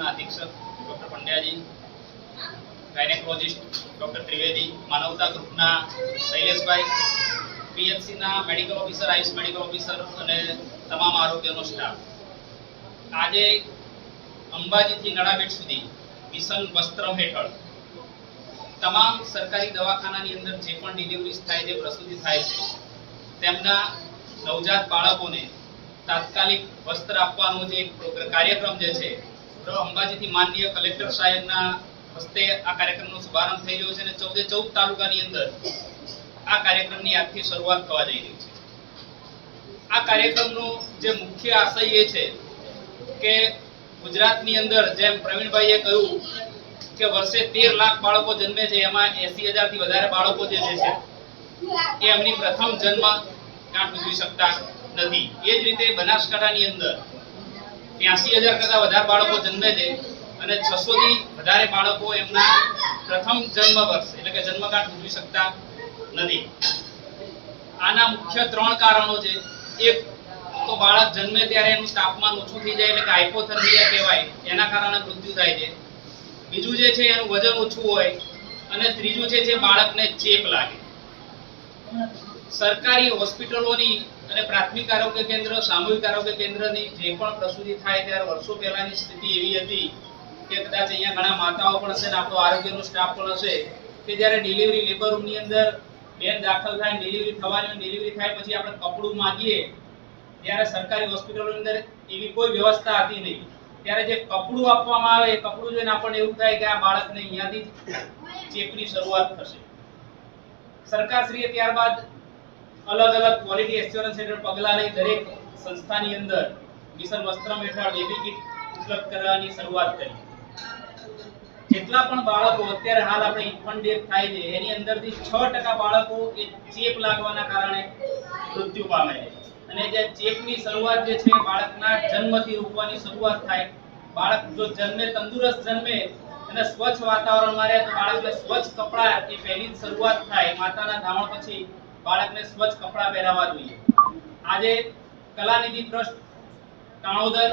વિભાગના અધિક્ષક doctor Pandyaji, gynaecologist doctor Trivedi, માનવતા ગ્રુપના Shaileshbhai, પીએચસીના medical officer, Ayush medical officer અને તમામ આરોગ્યનો સ્ટાફ. આજે અંબાજીથી નડાબેટ સુધી મિશન વસ્ત્રમ હેઠળ તમામ સરકારી દવાખાનાની અંદર જે પણ ડિલિવરીઝ થાય છે પ્રસૂતિ થાય છે, તેમના નવજાત બાળકોને તાત્કાલિક વસ્ત્ર આપવાનો જે કાર્યક્રમ જે છે અંબાજીથી માનનીય કલેક્ટર સાહેબના હસ્તે આ કાર્યક્રમનો શુભારંભ થઈ રહ્યો છે અને ચૌદે ચૌદ તાલુકાની અંદર આ કાર્યક્રમની આજથી શરૂઆત થવા જઈ રહી છે. આ કાર્યક્રમનો જે મુખ્ય આશય એ છે કે ગુજરાતની અંદર જેમ પ્રવીણભાઈએ કહ્યું કે વર્ષે તેર લાખ બાળકો જન્મે છે, એમાં એસી હજારથી વધારે બાળકો જે છે, એ એમની પ્રથમ જન્મ ગાંઠ ઉજવી શકતા નથી. એ જ રીતે બનાસકાંઠાની અંદર ત્યાસી હજાર કરતા વધારે બાળકો જન્મે છે અને છસો થી વધારે બાળકો એમના પ્રથમ જન્મ વર્ષ એટલે કે જન્મગાંઠ ઉજવી શકતા નથી. આના મુખ્ય ત્રણ કારણો છે. એક, તો બાળક જન્મે ત્યારે એનું તાપમાન ઓછું થઈ જાય એટલે કે હાઇપોથર્મિયા કહેવાય, એના કારણે મૃત્યુ થાય છે. બીજું જે છે, એનું વજન ઓછું હોય અને ત્રીજું જે છે, બાળકને ચેપ લાગે. સરકારી હોસ્પિટલોની અને પ્રાથમિક આરોગ્ય કેન્દ્ર, સામૂહિક આરોગ્ય કેન્દ્રની જે પણ પ્રસૂતિ થાય ત્યારે વર્ષો પહેલાની સ્થિતિ એવી હતી કે કદાચ અહીંયા ઘણા માતાઓ પણ હશે ને આપણો આરોગ્યનો સ્ટાફ પણ હશે કે જ્યારે ડિલિવરી લેબર રૂમની અંદર બેન દાખલ થાય ડિલિવરી થવાની ડિલિવરી થાય પછી આપણે કપડું માંગીએ, ત્યારે સરકારી હોસ્પિટલોની અંદર એવી કોઈ વ્યવસ્થા હતી નહીં. ત્યારે જે કપડું આપવામાં આવે, એ કપડું જોઈને આપણને એવું થાય કે આ બાળકને અહીંયાથી ચેપની શરૂઆત થશે. સરકારશ્રીએ ત્યારબાદ અલગ અલગ ક્વોલિટી એસ્યોરન્સ હેઠળ પગલાં લઈ દરેક સંસ્થાની અંદર મિશન વસ્ત્રમ હેઠળ બેબી કિટ ઉપલબ્ધ કરવાની શરૂઆત કરી. જેટલા પણ બાળકો, અત્યારે હાલ આપણે ઇન્ફન્ટ ડેથ થાય છે, એની અંદરથી 6% બાળકો એ ચેપ લાગવાના કારણે મૃત્યુ પામે છે. અને જે ચેપની શરૂઆત જે છે, બાળકના જન્મથી રોકવાની શરૂઆત થાય, બાળક જો જન્મે, તંદુરસ્ત જન્મે અને સ્વચ્છ વાતાવરણમાં રહે, તો બાળકને સ્વચ્છ કપડાં એ પહેલી શરૂઆત થાય, માતાના ધાવણ પછી બાળકને સ્વચ્છ કપડાં પહેરાવવા જોઈએ. આજે કલાનિધિ ટ્રસ્ટ કાણોદર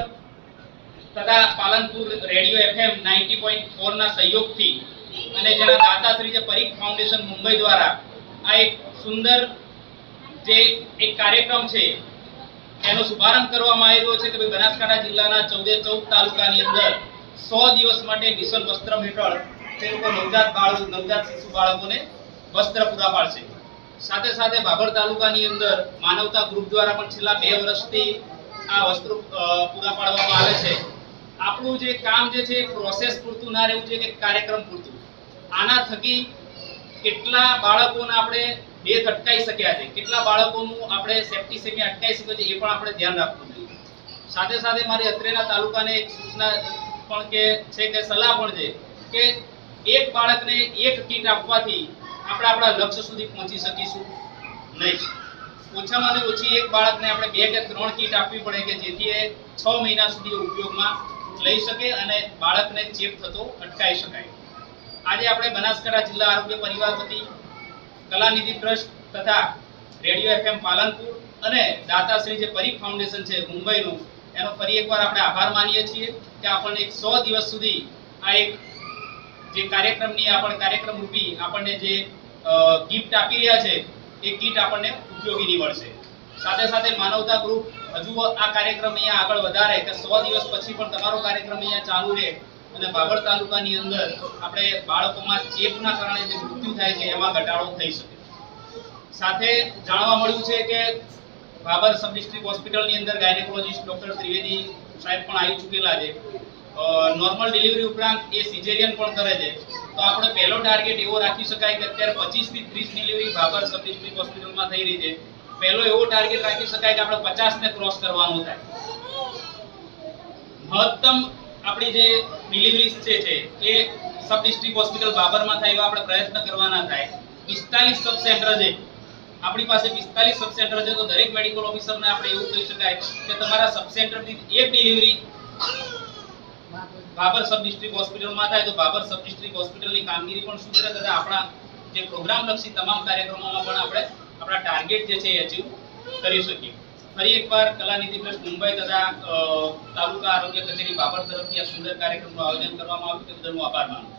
તથા Palanpur radio FM ninety point ફોરના સહયોગથી અને જેના દાતાશ્રી જે પરીખ ફાઉન્ડેશન મુંબઈ દ્વારા આ એક સુંદર જે એક કાર્યક્રમ છે, એનો શુભારંભ કરવામાં આવી રહ્યો છે કે ભાઈ બનાસકાંઠા જિલ્લાના ચૌદે ચૌદ તાલુકાની અંદર સો દિવસ માટે મિશન વસ્ત્રમ હેઠળ તે લોકો નવજાત બાળકો નવજાત શિશુ બાળકોને વસ્ત્ર પૂરા પાડશે. સાથે સાથે બાબર તાલુકાની અંદર માનવતા ગ્રુપ દ્વારા પણ છેલ્લા બે વર્ષથી આ વસ્ત્રો પૂરા પાડવામાં આવે છે. આપણું જે કામ જે છે પ્રોસેસ પૂરતું ના રહેવું જોઈએ કે કાર્યક્રમ પૂરતું. આના થકી કેટલા બાળકોને આપણે ડેથ અટકાવી શક્યા છે, કેટલા બાળકોનું આપણે સેફ્ટી સેમી અટકાવી શક્યો છે એ પણ આપણે ધ્યાન રાખવું જોઈએ. સાથે સાથે મારી અત્રેના તાલુકાને એક સૂચના પણ કે છે કે સલાહ પણ છે કે એક બાળકને એક કીટ આપવાથી આપણે આપણા લક્ષ્ય સુધી પહોંચી શકીશું. નહીં. ઓછામાં ને ઓછી એક બાળકને આપણે બે કે ત્રણ કીટ આપવી પડે કે જેથી એ છ મહિના સુધી ઉપયોગમાં લઈ શકે અને બાળકને ચેપ થતો અટકાવી શકાય. આજે આપણે બનાસકાંઠા જિલ્લા આરોગ્ય પરિવાર વતી કલાનિધિ ટ્રસ્ટ તથા રેડિયો એફએમ પાલનપુર અને દાતાશ્રી જે પરીખ ફાઉન્ડેશન છે મુંબઈનું, એનો ફરી એકવાર આપણે આભાર માનીએ છીએ કે આપણને એક સો દિવસ સુધી આ એક જે કાર્યક્રમની આપણે કાર્યક્રમ રૂપી આપણને જે ગિફ્ટ આપી રહ્યા છે, એ કીટ આપણને ઉપયોગી નીવડશે. સાથે સાથે માનવતા ગ્રુપ હજુ આ કાર્યક્રમ અહીંયા આગળ વધારે કે સો દિવસ પછી પણ તમારો કાર્યક્રમ અહીંયા ચાલુ રહે અને બાબર તાલુકાની અંદર આપણે બાળકોમાં ચેપના કારણે જે મૃત્યુ થાય છે, એમાં ઘટાડો થઈ શકે. સાથે જાણવા મળ્યું છે કે બાબર સબ ડિસ્ટ્રિક્ટ હોસ્પિટલની અંદર ગાયનેકોલોજીસ્ટ ડોક્ટર ત્રિવેદી સાહેબ પણ આવી ચૂકેલા છે. નોર્મલ ડિલિવરી ઉપરાંત એ સિઝેરિયન પણ કરે છે. તો આપણે પહેલો ટાર્ગેટ એવો રાખી શકાય કે અત્યારે 25 થી 30 ડિલિવરી બાબર સબ ડિસ્ટ્રિક્ટ હોસ્પિટલમાં થઈ રહી છે. પહેલો એવો ટાર્ગેટ રાખી શકાય કે આપણે 50 ને ક્રોસ કરવાનું થાય. મહત્તમ આપણી જે ડિલિવરીઝ છે, એ સબ ડિસ્ટ્રિક્ટ હોસ્પિટલ બાબરમાં થાય એવા આપણે પ્રયત્ન કરવાના થાય. 45 સબ સેન્ટર છે. આપણી પાસે 45 સબ સેન્ટર છે, તો દરેક મેડિકલ ઓફિસરને આપણે એવું કહી શકાય કે તમારા સબ સેન્ટરથી એક ડિલિવરી બાબર સબ ડિસ્ટ્રિક્ટ હોસ્પિટલમાં થાય તો બાબર સબ ડિસ્ટ્રિક્ટ હોસ્પિટલની કામગીરી પણ સુધરે તથા આપણા જે પ્રોગ્રામ લક્ષી તમામ કાર્યક્રમોમાં પણ આપણે આપણા ટાર્ગેટ જે છે એ અચીવ કરી શકીએ. ફરી એકવાર કલાનિધિ પ્લસ મુંબઈ તથા તાલુકા આરોગ્ય કચેરી બાબર તરફથી આ સુંદર કાર્યક્રમનું આયોજન કરવામાં આવ્યું. તે બદલ હું આભાર માનું